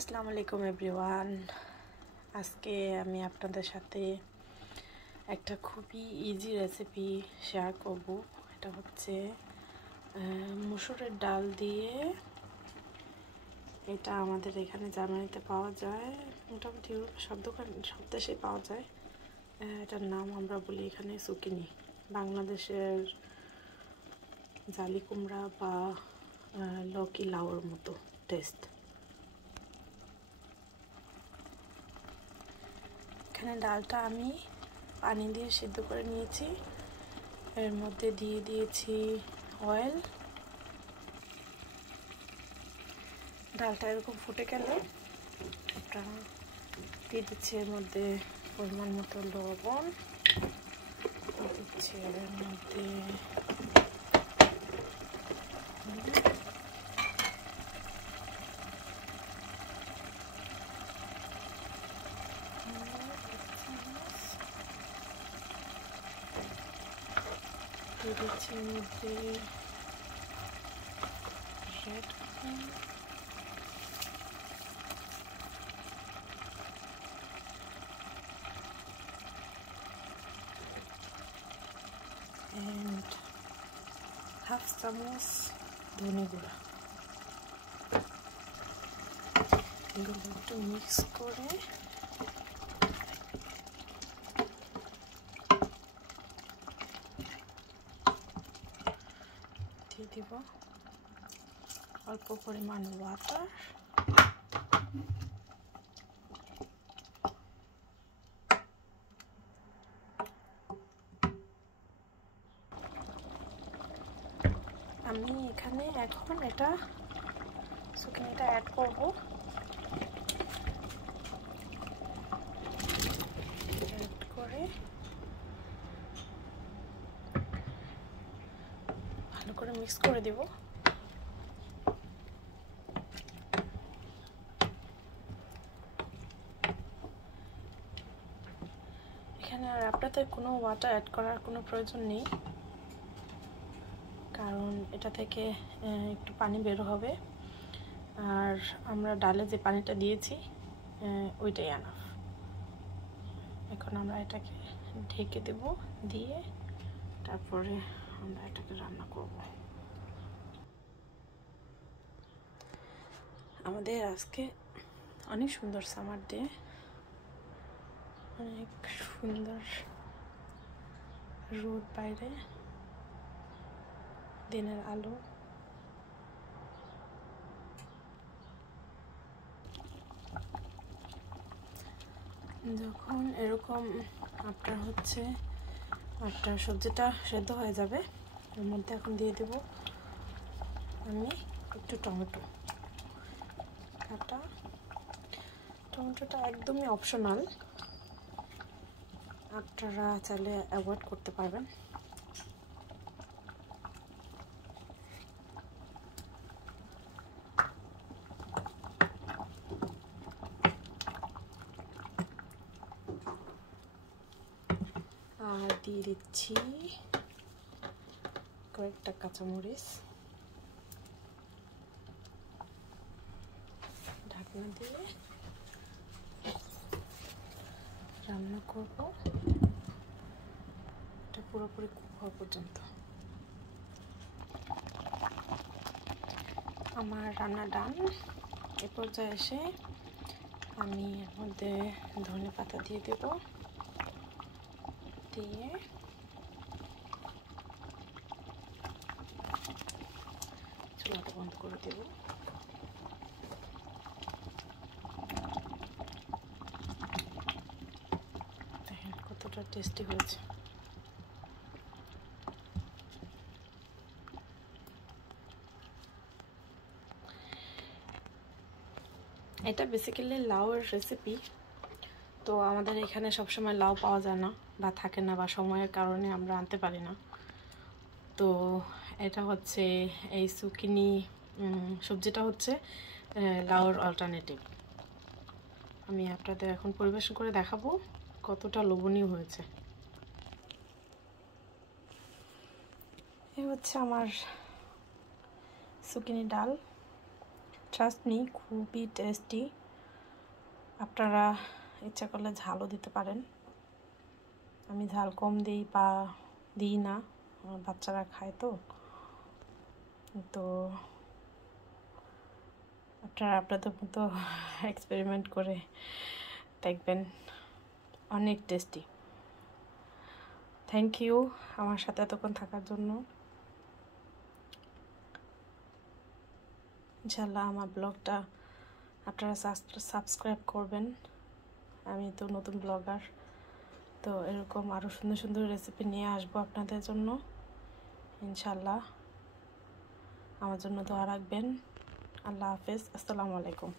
আসসালামু আলাইকুম এভরিওয়ান। আজকে আমি আপনাদের সাথে একটা খুবই ইজি রেসিপি শেয়ার করব। এটা হচ্ছে মসুরের ডাল দিয়ে। এটা আমাদের এখানে জার্মানিতে পাওয়া যায়, মোটামুটি সব দেশে পাওয়া যায়। এটার নাম আমরা বলি এখানে সুকিনি। বাংলাদেশের জালি কুমড়া বা লকি লাউর মতো টেস্ট। এখানে ডালটা আমি পানি দিয়ে সিদ্ধ করে নিয়েছি, এর মধ্যে দিয়ে দিয়েছি অয়েল। ডালটা এরকম ফুটে গেলে আপনারা দিয়ে দিচ্ছি এর মধ্যে পরিমাণ মতো লবণ, দিচ্ছি এর মধ্যে দিচ্ছি এর মধ্যে রেড and হাফ চামচ ধনে গুঁড়া। এগুলো একটু মিক্স করে দিয়ে দিব অল্প পরিমাণ ওয়াটার। আমি এখানে এখন এটা সুকিনিটা অ্যাড করব। অ্যাড করে ভালো করে মিক্স করে দেব। এখানে আর আপনাদের কোনো ওয়াটার অ্যাড করার কোনো প্রয়োজন নেই, কারণ এটা থেকে একটু পানি বের হবে, আর আমরা ডালে যে পানিটা দিয়েছি ওইটাই এনাফ। এখন আমরা এটাকে ঢেকে দেব, দিয়ে তারপরে আমরা এটাকে রান্না করব। আমাদের আজকে অনেক সুন্দর সামার ডে, অনেক সুন্দর রোদ, বাইরে দিনের আলো। যখন এরকম আপনার সবজিটা সেদ্ধ হয়ে যাবে, এর মধ্যে এখন দিয়ে দেব আমি একটু টমেটো কাটা। টমেটোটা একদমই অপশনাল, আপনারা চাইলে অ্যাভয়েড করতে পারবেন। আর দিয়ে দিচ্ছি কয়েকটা কাঁচামরিচ। ঢাকনা দিয়ে রান্না করব, এটা পুরোপুরি কুক হওয়া পর্যন্ত। আমার রান্না ডান। এ পর্যায়ে এসে আমি এর মধ্যে ধনে পাতা দিয়ে দেব, দিয়ে চুলাটা বন্ধ করে দেব। দেখেন কতটা টেস্টি হয়েছে। এটা বেসিক্যালি লাউয়ের রেসিপি, তো আমাদের এখানে সবসময় লাউ পাওয়া যায় না, বা থাকে না, বা সময়ের কারণে আমরা আনতে পারি না। তো এটা হচ্ছে এই সুকিনি সবজিটা হচ্ছে লাউয়ের অল্টারনেটিভ। আমি আপনাদের এখন পরিবেশন করে দেখাবো কতটা লোভনীয় হয়েছে। এই হচ্ছে আমার সুকিনি ডাল। ট্রাস্ট মি, খুবই টেস্টি। আপনারা ইচ্ছা করলে ঝালও দিতে পারেন। আমি ঝাল কম দিই বা দিই না, আমার বাচ্চারা খায় তো। তো আপনারা আপনাদের মতো এক্সপেরিমেন্ট করে দেখবেন, অনেক টেস্টি। থ্যাংক ইউ আমার সাথে এতক্ষণ থাকার জন্য। ইনশাল্লাহ আমার ব্লগটা আপনারা সাবস্ক্রাইব করবেন। আমি তো নতুন ব্লগার, তো এরকম আরও সুন্দর সুন্দর রেসিপি নিয়ে আসবো আপনাদের জন্য ইনশাল্লাহ। আমার জন্য দোয়া রাখবেন। আল্লাহ হাফেজ, আসসালামু আলাইকুম।